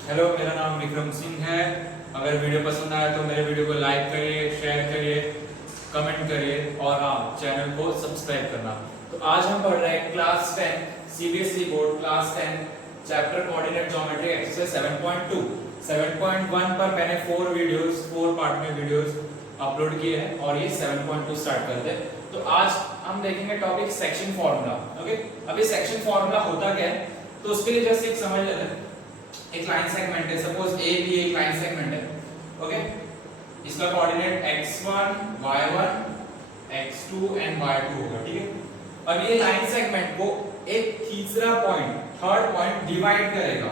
Hello, मेरा नाम विक्रम सिंह है। अगर वीडियो पसंद आया तो मेरे वीडियो को लाइक करिए, शेयर करिए, कमेंट करिए और हाँ, चैनल को सब्सक्राइब करना। तो आज हम पढ़ रहे हैं class 10 CBSE board class 10 chapter coordinate geometry exercise 7.2। 7.1 पर मैंने 4 पार्ट में वीडियोस अपलोड किए हैं और ये 7.2 स्टार्ट करते हैं। तो आज हम देखेंगे टॉपिक सेक्शन फॉर्मूला। ओके, अभी सेक्शन फॉर्मूला होता क्या है तो उसके लिए जैसे एक समझ लेते हैं। एक लाइन सेगमेंट है, सपोज ए बी एक लाइन सेगमेंट है। ओके, इसका coordinate x1 y1 x2 and y2 होगा। ठीक है, अब ये लाइन सेगमेंट को एक तीसरा पॉइंट, थर्ड पॉइंट डिवाइड करेगा।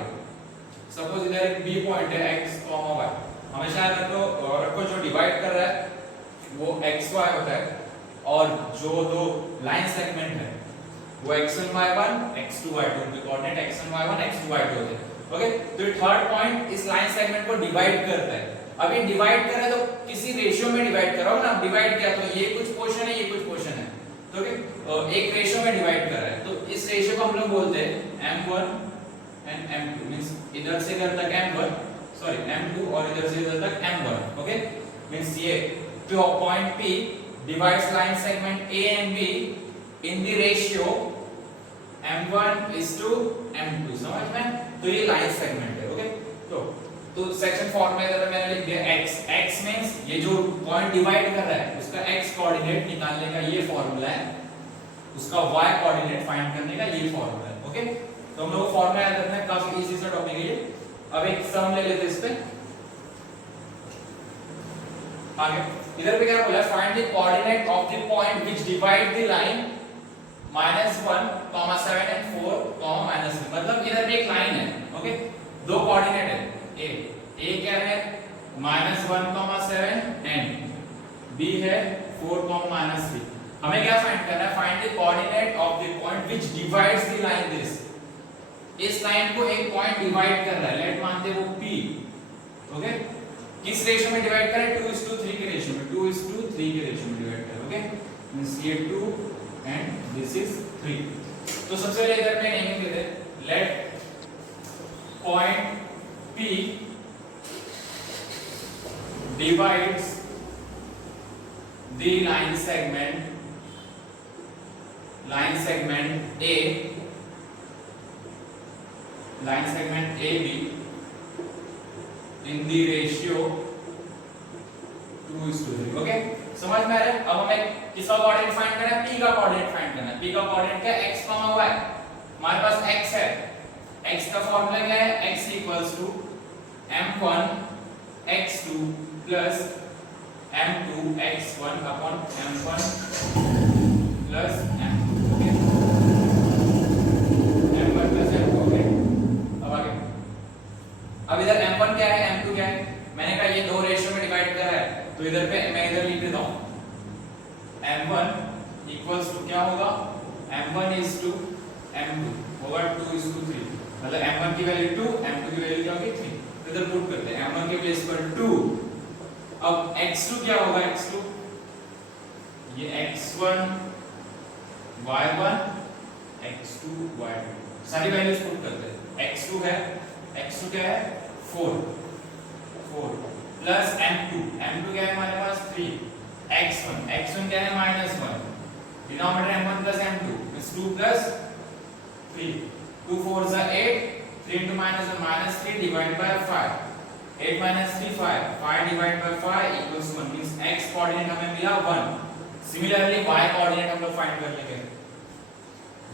सपोज इधर एक बी पॉइंट है x, y। हमेशा रखो जो डिवाइड कर रहा है वो xy होता है और जो दो लाइन सेगमेंट है वो x1 y1 x2 y2 के coordinate x1 y1 x2 y2 होते हैं। ओके, तो ये थर्ड पॉइंट इस लाइन सेगमेंट को डिवाइड करता है। अब ये डिवाइड कर रहा है तो किसी रेशियो में डिवाइड कर रहा हो ना, डिवाइड किया तो ये कुछ पोर्शन है, ये कुछ पोर्शन है, तो ओके एक रेशियो में डिवाइड कर रहा है। तो इस रेशियो को हम लोग बोलते हैं m1 एंड m2, मींस इधर से इधर तक m2 और इधर से इधर तक m1। ओके, मींस ये point P divides line segment A and B in the ratio m1 is to m2। समझ में? तो ये लाइन सेगमेंट है। ओके, तो सेक्शन फॉर्मूला में मैंने लिख दिया x मींस ये जो पॉइंट डिवाइड कर रहा है उसका x कोऑर्डिनेट निकालने का ये फॉर्मूला है, उसका y कोऑर्डिनेट फाइंड करने का ये फॉर्मूला है। ओके, तो हम लोग फॉर्मूला याद रखना है, काफी इजी सा टॉपिक है ये। अब एक सम ले लेते हैं इस पे। आगे इधर पे क्या बोला, find the coordinate of the point which divide the line -1, 7 and 4, -3। मतलब इधर पे एक लाइन है। ओके, दो कोऑर्डिनेट है, ए क्या है -1, 7 एंड बी है 4, -3। हमें क्या फाइंड करना है, find the coordinate of the point which divides the line this. इस लाइन को एक पॉइंट डिवाइड कर रहा है, लेट मानते हैं वो P। ओके, किस रेशियो में डिवाइड करें, 2:3 के रेशियो में, 2:3 के रेशियो में डिवाइड करें। ओके, मींस ये 2 एंड दिस इज 3। तो सबसे पहले इधर में नेमिंग देते हैं, let point P divides the line segment AB in the ratio 2:3। Okay, समझ में आ रहा है? अब हमें किसका कोऑर्डिनेट फाइंड करना है, P का कोऑर्डिनेट फाइंड करना है। P का कोऑर्डिनेट क्या है, x, y। हमारे पास x है, x का फॉर्मूला क्या है, x m1 x2 plus m2 x1 upon m1 plus m2। Okay, m1 plus m2। Okay, अब आगे, अब इधर m1 क्या है, m2 क्या है। मैंने कहा ये दो रेशियो में डिवाइड कर रहा है, तो इधर पे मैं इधर लिख देता हूं, m1 इक्वल्स टू क्या होगा, m1 is to m2 होगा 2:3। मतलब m1 की वैल्यू 2, m2 की वैल्यू क्या होगी 3। तो इधर पुट करते हैं, m1 के प्लेस पर 2। अब x2 क्या होगा, x2 ये x1 y1 x2 y2 सारी वैल्यूज पुट करते हैं। x2 क्या है 4 प्लस m2 क्या है हमारे पास 3, x1 क्या है -1, denominator m1 plus m2 means 2 plus 3, 2 4 is 8, 3 into -1 -3 divided by 5, 8 - 3 5, 5 divided by 5 equals 1, means x coordinate हमें मिला 1। सिमिलरली y कोऑर्डिनेट हम लोग फाइंड कर लेंगे,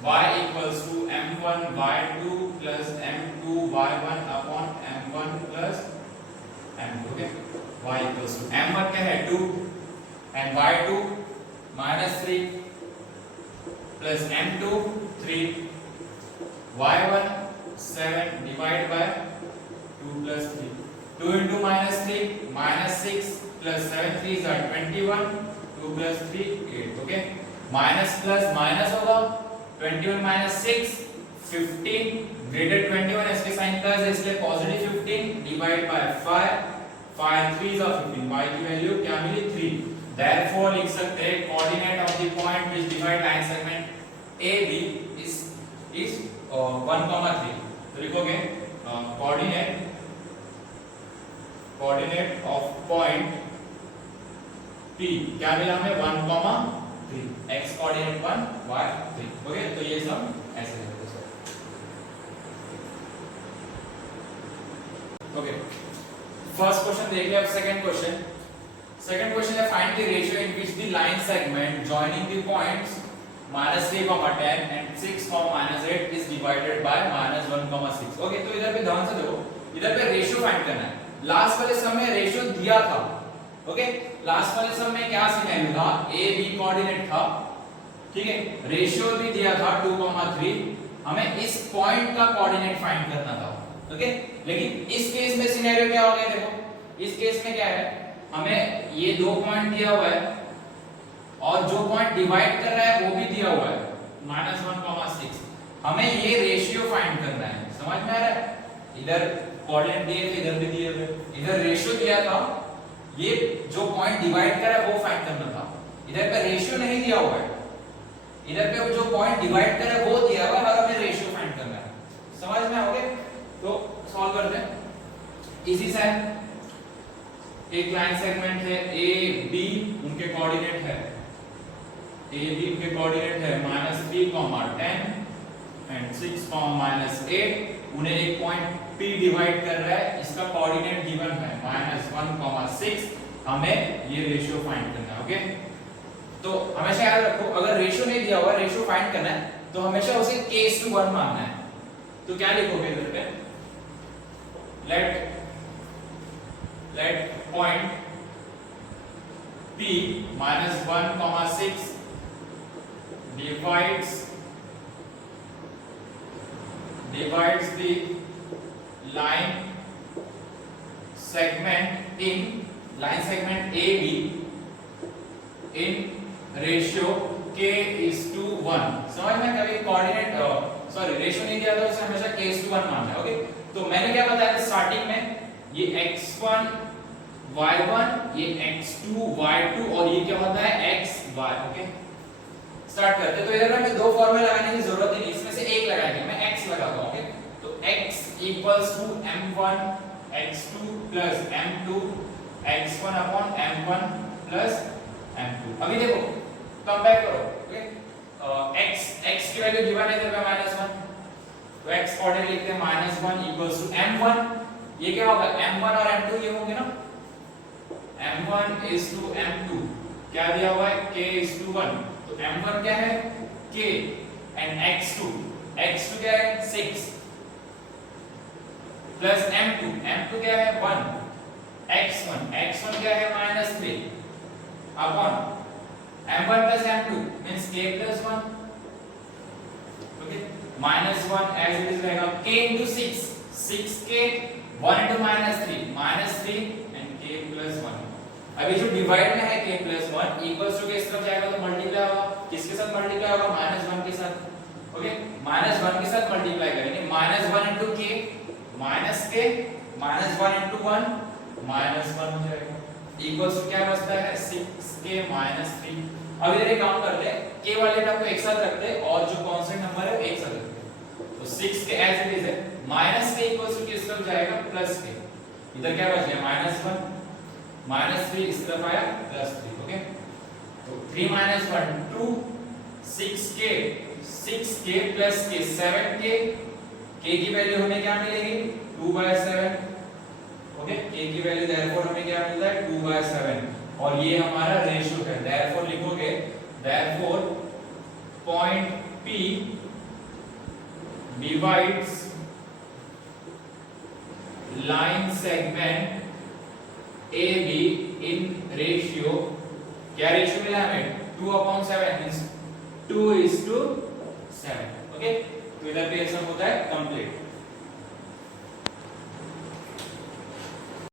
y equals to m1 y2 plus m2 y1 upon m1 plus m2। Okay, y equals to m1 क्या है 2 and y2 -3 plus m2 3, y1 7 divided by 2 plus 3, 2 into -3 -6 plus 7 3 is 21, 2 plus 3 8। Okay, minus plus minus होगा, 21 minus 6 15 greater 21, इसके sign plus है इसलिए positive 15 divide by 5, 5 3 is 15, y की value क्या मिली 3। Therefore लिख सकते हैं coordinate of the point which divide line segment AB is 1, 3। तो लिखोगे coordinate coordinate of point P क्या मिला हमें 1,3 x कोऑर्डिनेट 1 y 3 ओके। तो ये सब ऐसे लिखते हैं। ओके, फर्स्ट क्वेश्चन देख लिया। अब सेकंड क्वेश्चन है find the ratio in which the line segment joining the points -3, 10 and 6, -8 is divided by -1,6। Okay, तो इधर पे ध्यान से देखो, इधर पे रेशियो फाइंड करना है। लास्ट वाले सम में रेशियो दिया था। ओके, लास्ट वाले सम में क्या सिनेरियो था, a b कोऑर्डिनेट था, ठीक है, रेशियो भी दिया था 2,3, हमें इस पॉइंट का कोऑर्डिनेट फाइंड करना था। ओके, लेकिन इस केस में सिनेरियो क्या हो गया, देखो इस केस में क्या है, हमें ये दो पॉइंट दिया हुआ है और जो पॉइंट डिवाइड कर रहा है वो भी दिया हुआ है -1,6। हमें ये रेशियो फाइंड करना है। समझ में आ रहा है, इधर कोऑर्डिनेट दिए थे, इधर भी दिए हुए, इधर रेशियो दिया था, ये जो पॉइंट डिवाइड कर रहा है वो फाइंड करना था। इधर पे रेशियो नहीं दिया हुआ है, इधर पे जो पॉइंट डिवाइड कर रहा है वो दिया हुआ है और हमें रेशियो फाइंड करना है। समझ में आओगे, तो सॉल्व करते हैं। इसी से एक लाइन सेगमेंट है ए बी, उनके कोऑर्डिनेट है ए बी के कोऑर्डिनेट है -3, 10 एंड 6, -8। उन्हें एक पॉइंट P डिवाइड कर रहा है, इसका कोऑर्डिनेट गिवन है -1,6। हमें ये रेशियो फाइंड करना है। ओके, तो हमेशा याद रखो, अगर रेशियो नहीं दिया हुआ, रेशियो फाइंड करना है तो हमेशा उसे k/1 मानना है। तो क्या लिखोगे इधर पे, let point P -1,6 divides the line segment AB in ratio k/1। समझ में, कभी कोऑर्डिनेट रेशियो नहीं दिया था उसे हमेशा k/1 मानना है। ओके, तो मैंने क्या बताया था स्टार्टिंग में, ये x1 y1, ये x2 y2 और ये क्या होता है xy। ओके, स्टार्ट करते हैं। तो इधर हमें दो फॉर्मूला लगाने की जरूरत नहीं, इसमें से एक लगाएंगे। मैं x लगाता हूं। ओके, तो x = m1 x2 + m2 x1 / m1 + m2। अभी देखो, कंपेयर करो। ओके, x की वैल्यू गिवन है इधर पे -1, तो x कोऑर्डिनेट लिखते हैं -1 = m1। ये क्या होगा, m1 और m2 ये होंगे ना, m1 = m2, क्या दिया हुआ है k/1। तो m1 क्या है k एंड x2 क्या है 6 प्लस m2 क्या है 1, x1 क्या है -3 अपॉन m1 + m2 means k+1। Okay, -1 as it is रहेगा, k * 6k 1 * -3 एंड k+1। अभी जो डिवाइड में है k+1 इक्वल्स टू के इस तरफ जाएगा तो मल्टीप्लाई होगा, किसके साथ मल्टीप्लाई होगा, -1 के साथ। ओके, -1 के साथ मल्टीप्लाई करेंगे, -1 * k -k -1 * 1 -1 हो जाएगा, इक्वल्स टू क्या बचता है 6k - 3। अब इधर एक काम करते हैं, k वाले टर्म को एक साथ रखते हैं और जो कांस्टेंट नंबर है एक साथ रखते हैं। तो 6k एज इट इज है, -k इक्वल्स टू किस तरफ जाएगा +k, इधर क्या बच गया -1 -3 इस तरफ आया +3। ओके, तो 3 - 1 2 6k + k 7k, k की वैल्यू हमें क्या मिलेगी 2/7। ओके, k की वैल्यू देयरफॉर हमें क्या मिलता है 2/7 और ये हमारा रेशियो है। देयरफॉर लिखोगे, therefore point P divides line segment AB in ratio, क्या रेशियो मिला हमें 2/7 मींस 2:7। ओके, तो इधर पे ये सब होता है कंप्लीट।